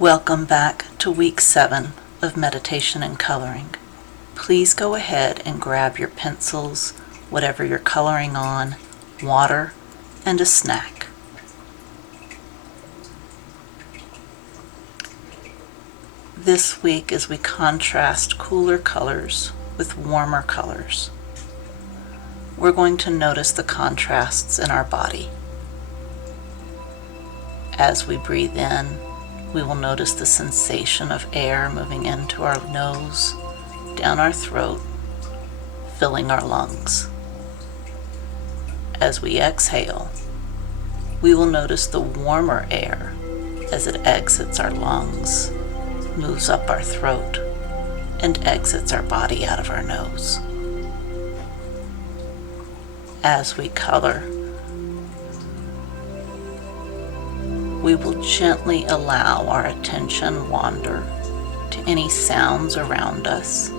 Welcome back to week 7 of meditation and coloring. Please go ahead and grab your pencils, whatever you're coloring on, water, and a snack. This week, as we contrast cooler colors with warmer colors, we're going to notice the contrasts in our body. As we breathe in, we will notice the sensation of air moving into our nose, down our throat, filling our lungs. As we exhale, we will notice the warmer air as it exits our lungs, moves up our throat, and exits our body out of our nose. As we color, we will gently allow our attention wander to any sounds around us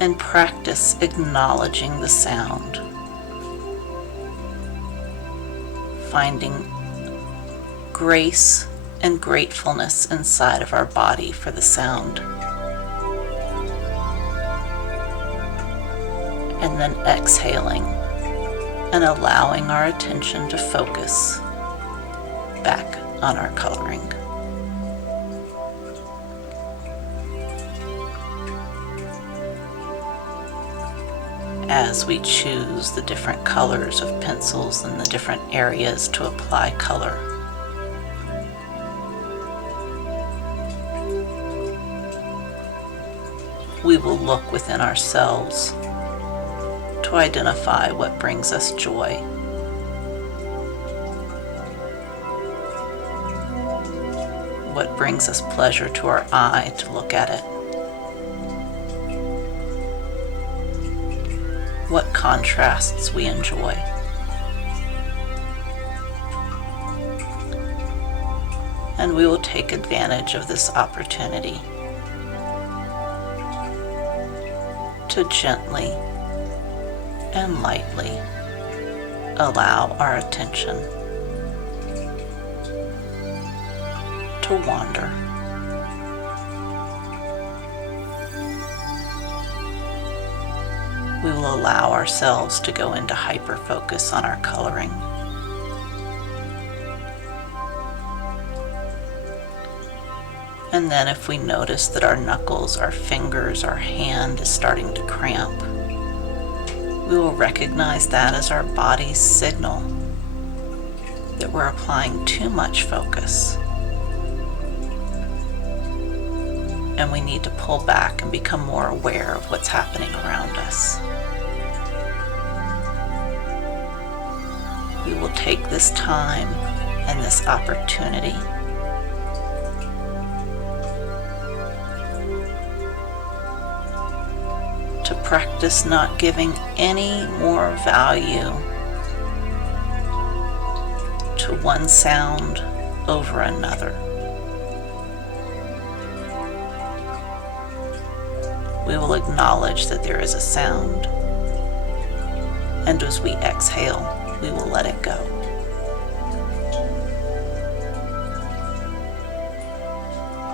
and practice acknowledging the sound, finding grace and gratefulness inside of our body for the sound, and then exhaling and allowing our attention to focus back on our coloring. As we choose the different colors of pencils and the different areas to apply color, we will look within ourselves to identify what brings us joy. What brings us pleasure to our eye to look at it. What contrasts we enjoy. And we will take advantage of this opportunity to gently and lightly allow our attention to wander. We will allow ourselves to go into hyper-focus on our coloring. And then if we notice that our knuckles, our fingers, our hand is starting to cramp, we will recognize that as our body's signal that we're applying too much focus. And we need to pull back and become more aware of what's happening around us. We will take this time and this opportunity to practice not giving any more value to one sound over another. We will acknowledge that there is a sound, and as we exhale, we will let it go.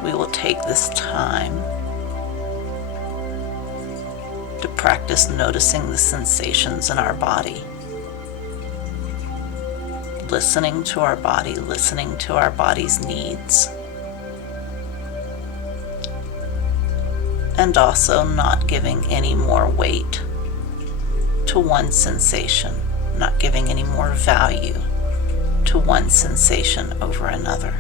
We will take this time to practice noticing the sensations in our body, listening to our body, listening to our body's needs, and also not giving any more weight to one sensation, not giving any more value to one sensation over another.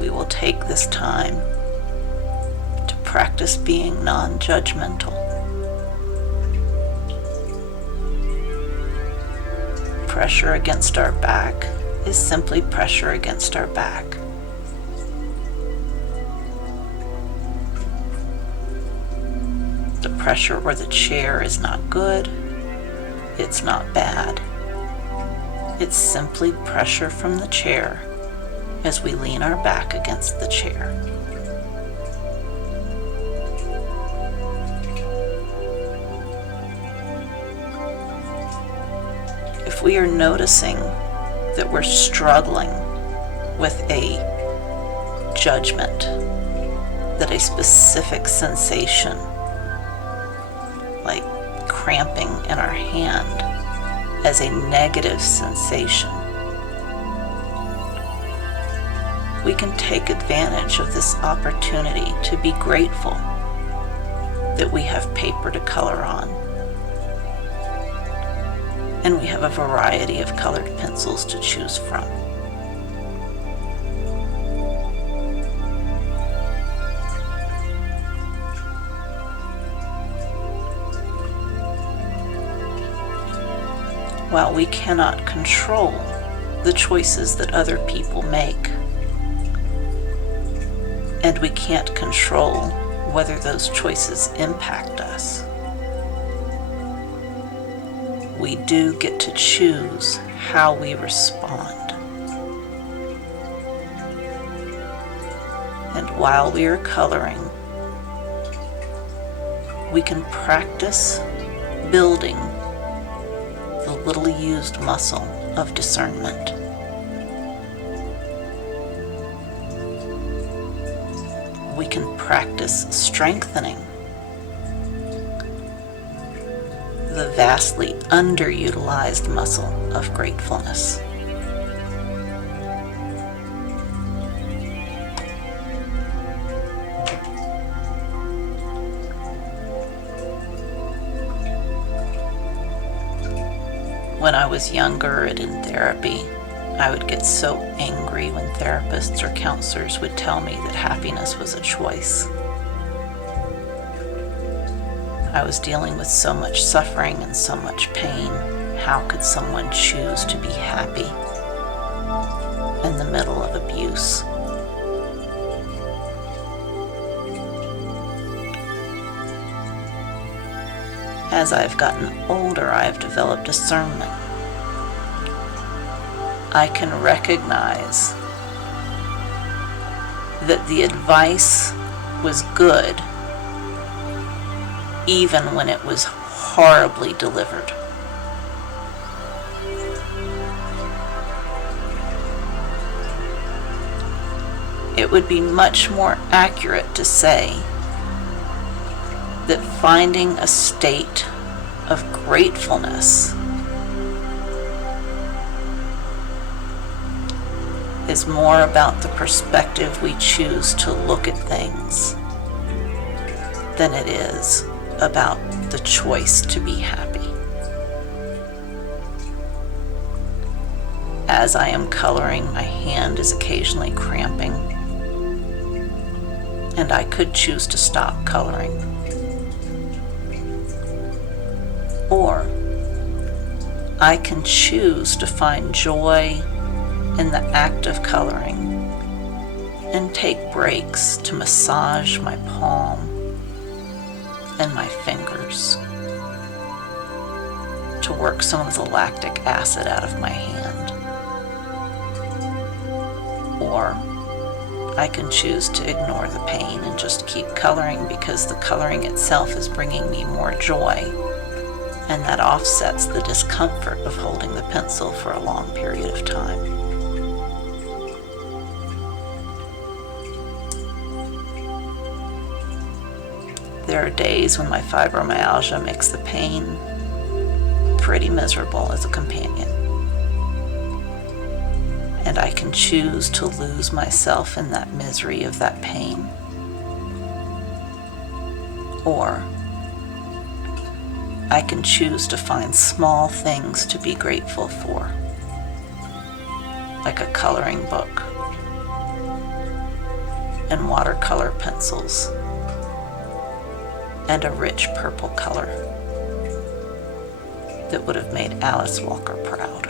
We will take this time to practice being non-judgmental. Pressure against our back is simply pressure against our back. The pressure or the chair is not good, it's not bad. It's simply pressure from the chair as we lean our back against the chair. if we are noticing that we're struggling with a judgment, that a specific sensation, like cramping in our hand, as a negative sensation, we can take advantage of this opportunity to be grateful that we have paper to color on, and we have a variety of colored pencils to choose from. While we cannot control the choices that other people make, and we can't control whether those choices impact us, we do get to choose how we respond. And while we are coloring, we can practice building the little used muscle of discernment. We can practice strengthening the vastly underutilized muscle of gratefulness. When I was younger and in therapy, I would get so angry when therapists or counselors would tell me that happiness was a choice. I was dealing with so much suffering and so much pain. How could someone choose to be happy in the middle of abuse? As I've gotten older, I've developed discernment. I can recognize that the advice was good even when it was horribly delivered. It would be much more accurate to say that finding a state of gratefulness is more about the perspective we choose to look at things than it is about the choice to be happy. As I am coloring, my hand is occasionally cramping, and I could choose to stop coloring. Or I can choose to find joy in the act of coloring and take breaks to massage my palm and my fingers, to work some of the lactic acid out of my hand. Or I can choose to ignore the pain and just keep coloring because the coloring itself is bringing me more joy, and that offsets the discomfort of holding the pencil for a long period of time. There are days when my fibromyalgia makes the pain pretty miserable as a companion, and I can choose to lose myself in that misery of that pain. Or I can choose to find small things to be grateful for, like a coloring book and watercolor pencils and a rich purple color that would have made Alice Walker proud.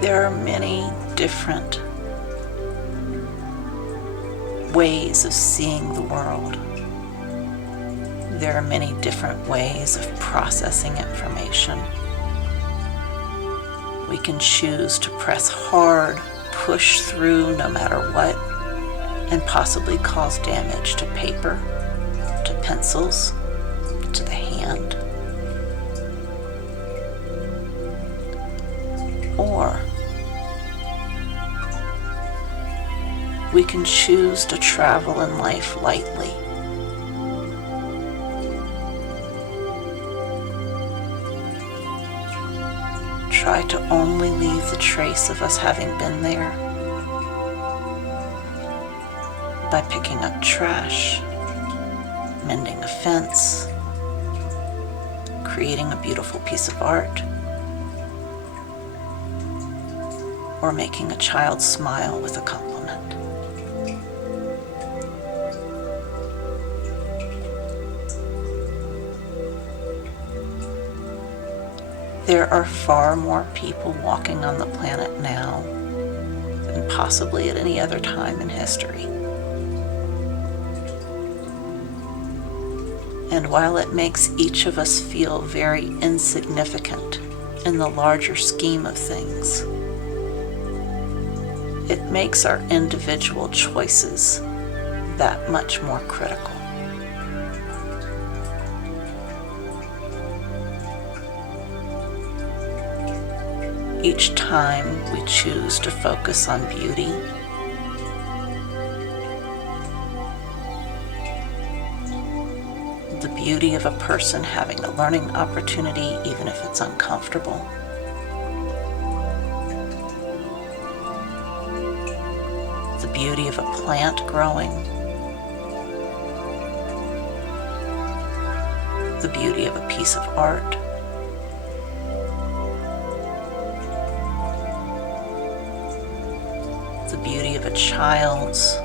There are many different ways of seeing the world. There are many different ways of processing information. We can choose to press hard, push through no matter what, and possibly cause damage to paper, to pencils, to the hand. Or we can choose to travel in life lightly. Try to only leave the trace of us having been there by picking up trash, mending a fence, creating a beautiful piece of art, or making a child smile with a compliment. There are far more people walking on the planet now than possibly at any other time in history. And while it makes each of us feel very insignificant in the larger scheme of things, it makes our individual choices that much more critical. Each time we choose to focus on beauty, the beauty of a person having a learning opportunity, even if it's uncomfortable, the beauty of a plant growing, the beauty of a piece of art, the beauty of a child's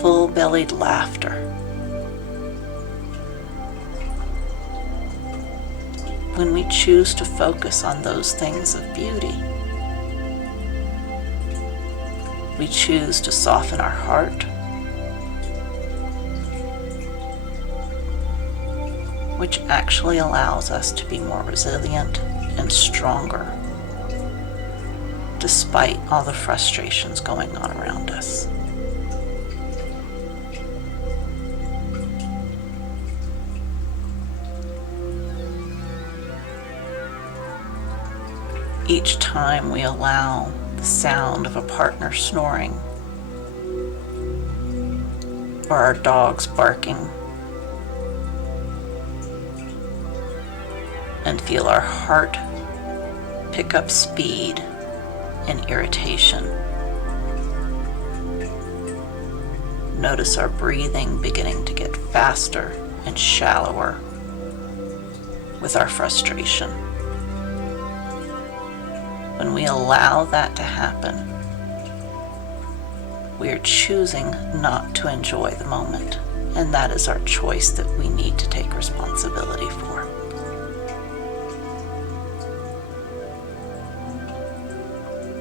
full-bellied laughter. When we choose to focus on those things of beauty, we choose to soften our heart, which actually allows us to be more resilient and stronger despite all the frustrations going on around us. Each time we allow the sound of a partner snoring or our dogs barking and feel our heart pick up speed and irritation. Notice our breathing beginning to get faster and shallower with our frustration. When we allow that to happen, we are choosing not to enjoy the moment, and that is our choice that we need to take responsibility for.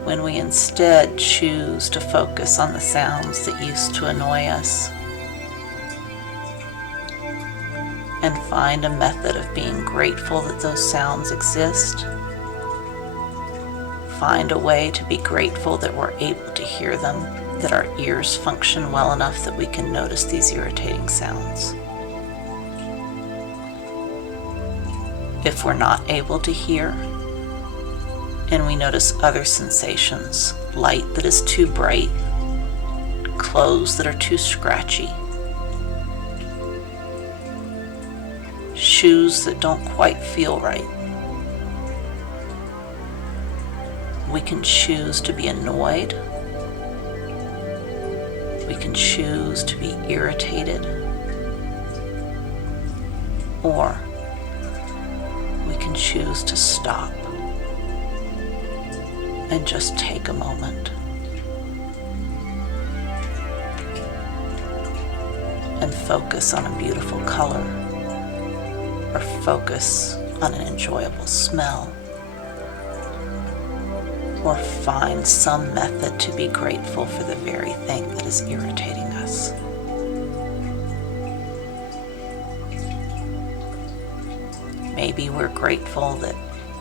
When we instead choose to focus on the sounds that used to annoy us and find a method of being grateful that those sounds exist, find a way to be grateful that we're able to hear them, that our ears function well enough that we can notice these irritating sounds. If we're not able to hear, and we notice other sensations, light that is too bright, clothes that are too scratchy, shoes that don't quite feel right, we can choose to be annoyed, we can choose to be irritated, or we can choose to stop and just take a moment and focus on a beautiful color, or focus on an enjoyable smell, or find some method to be grateful for the very thing that is irritating us. Maybe we're grateful that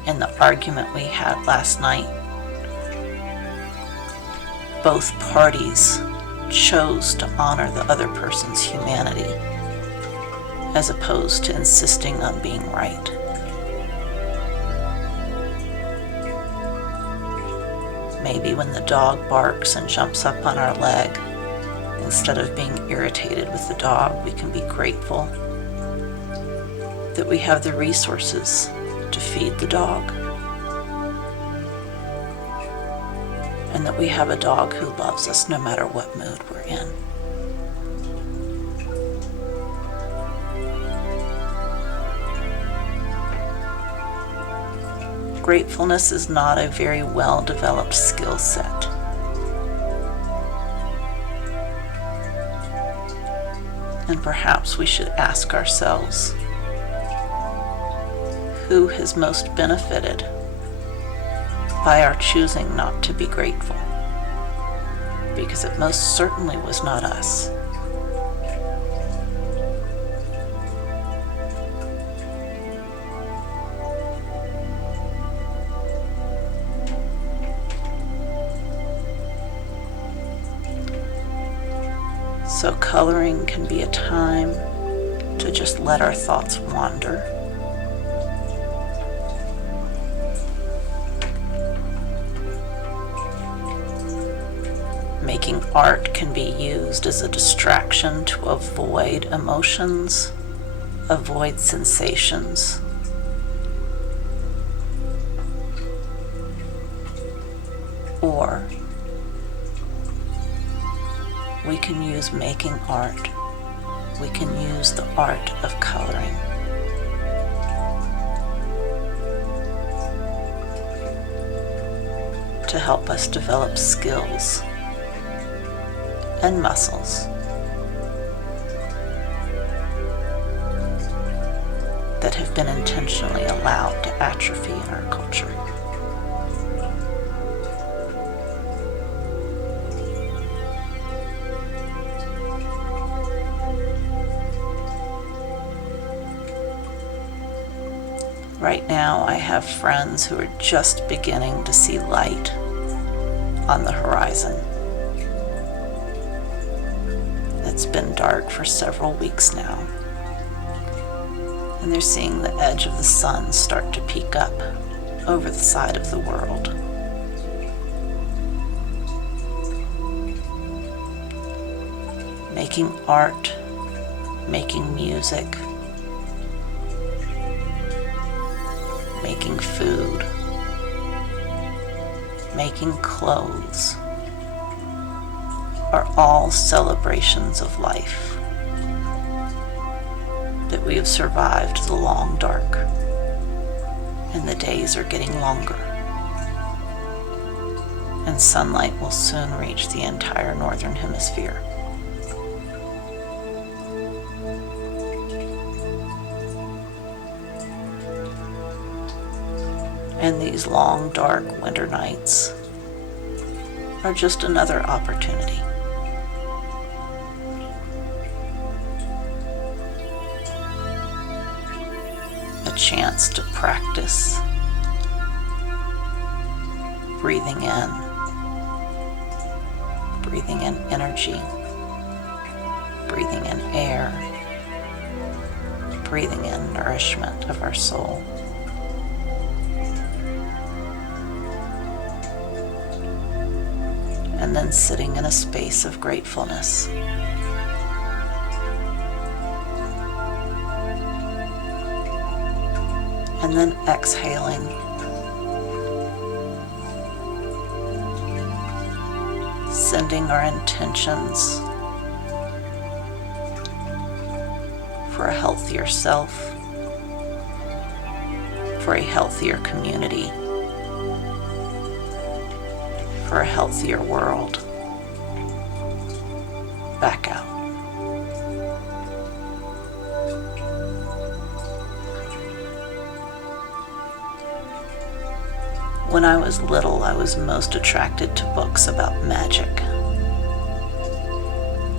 in the argument we had last night, both parties chose to honor the other person's humanity as opposed to insisting on being right. Maybe when the dog barks and jumps up on our leg, instead of being irritated with the dog, we can be grateful that we have the resources to feed the dog, and that we have a dog who loves us no matter what mood we're in. Gratefulness is not a very well-developed skill set. And perhaps we should ask ourselves, who has most benefited by our choosing not to be grateful? Because it most certainly was not us. So coloring can be a time to just let our thoughts wander. Making art can be used as a distraction to avoid emotions, avoid sensations. Or we can use making art. We can use the art of coloring to help us develop skills and muscles that have been intentionally allowed to atrophy in our culture. Right now, I have friends who are just beginning to see light on the horizon. It's been dark for several weeks now, and they're seeing the edge of the sun start to peek up over the side of the world. Making art, making music, making food, making clothes are all celebrations of life, that we have survived the long dark and the days are getting longer, and sunlight will soon reach the entire northern hemisphere. And these long, dark winter nights are just another opportunity. A chance to practice breathing in energy, breathing in air, breathing in nourishment of our soul. And then sitting in a space of gratefulness. And then exhaling. Sending our intentions for a healthier self, for a healthier community, for a healthier world, back out. When I was little, I was most attracted to books about magic.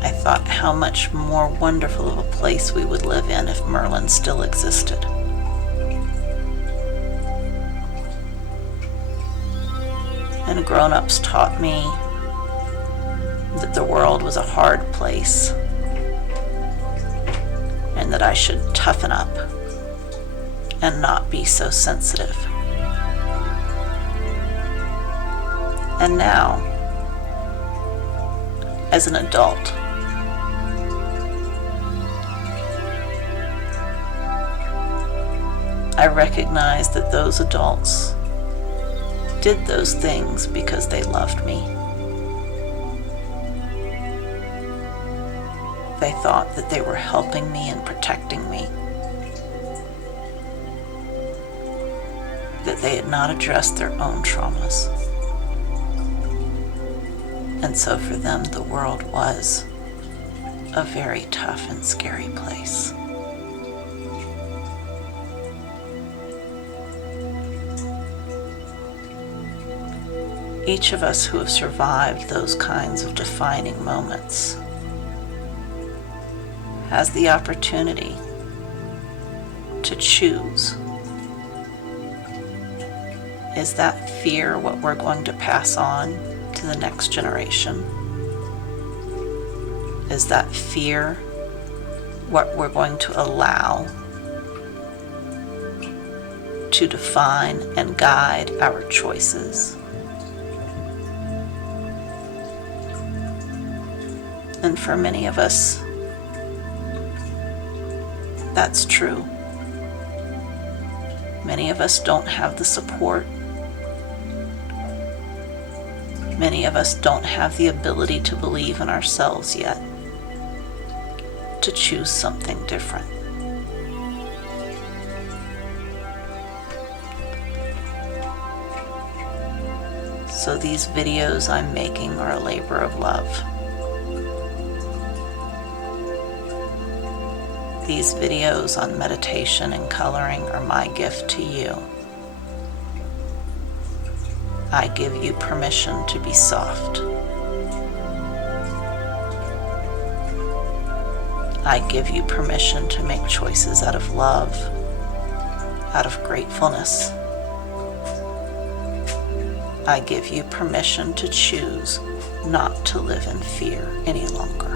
I thought how much more wonderful of a place we would live in if Merlin still existed. grown-ups taught me that the world was a hard place and that I should toughen up and not be so sensitive. And now, as an adult, I recognize that those adults did those things because they loved me. They thought that they were helping me and protecting me, that they had not addressed their own traumas. And so for them, the world was a very tough and scary place. Each of us who have survived those kinds of defining moments has the opportunity to choose. Is that fear what we're going to pass on to the next generation? Is that fear what we're going to allow to define and guide our choices? And for many of us, that's true. Many of us don't have the support. Many of us don't have the ability to believe in ourselves yet, to choose something different. So these videos I'm making are a labor of love. These videos on meditation and coloring are my gift to you. I give you permission to be soft. I give you permission to make choices out of love, out of gratefulness. I give you permission to choose not to live in fear any longer.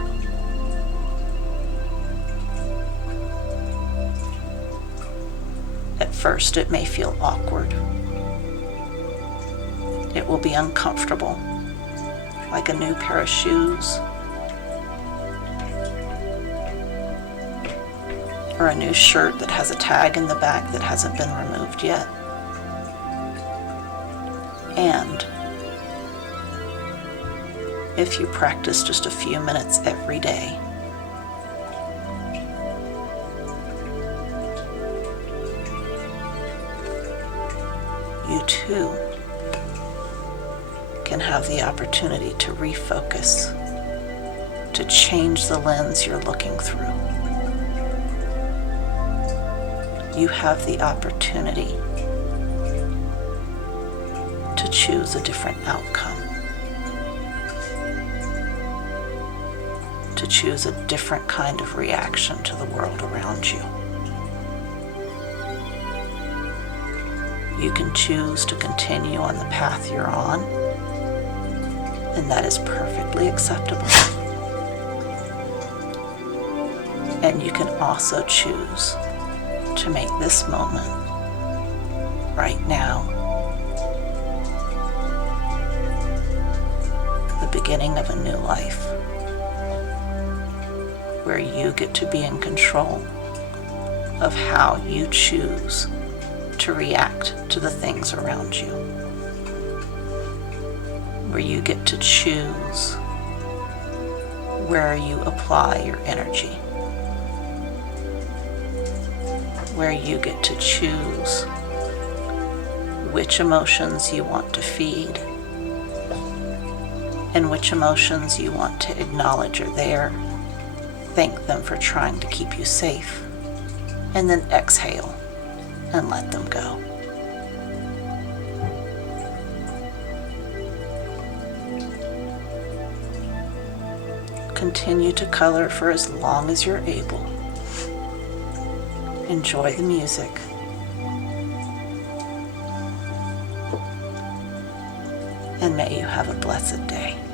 At first, it may feel awkward. It will be uncomfortable, like a new pair of shoes, or a new shirt that has a tag in the back that hasn't been removed yet. And if you practice just a few minutes every day, you too can have the opportunity to refocus, to change the lens you're looking through. You have the opportunity to choose a different outcome, to choose a different kind of reaction to the world around you. You can choose to continue on the path you're on, and that is perfectly acceptable. And you can also choose to make this moment, right now, the beginning of a new life, where you get to be in control of how you choose to react to the things around you, where you get to choose where you apply your energy, where you get to choose which emotions you want to feed and which emotions you want to acknowledge are there, thank them for trying to keep you safe, and then exhale and let them go. Continue to color for as long as you're able. Enjoy the music. and may you have a blessed day.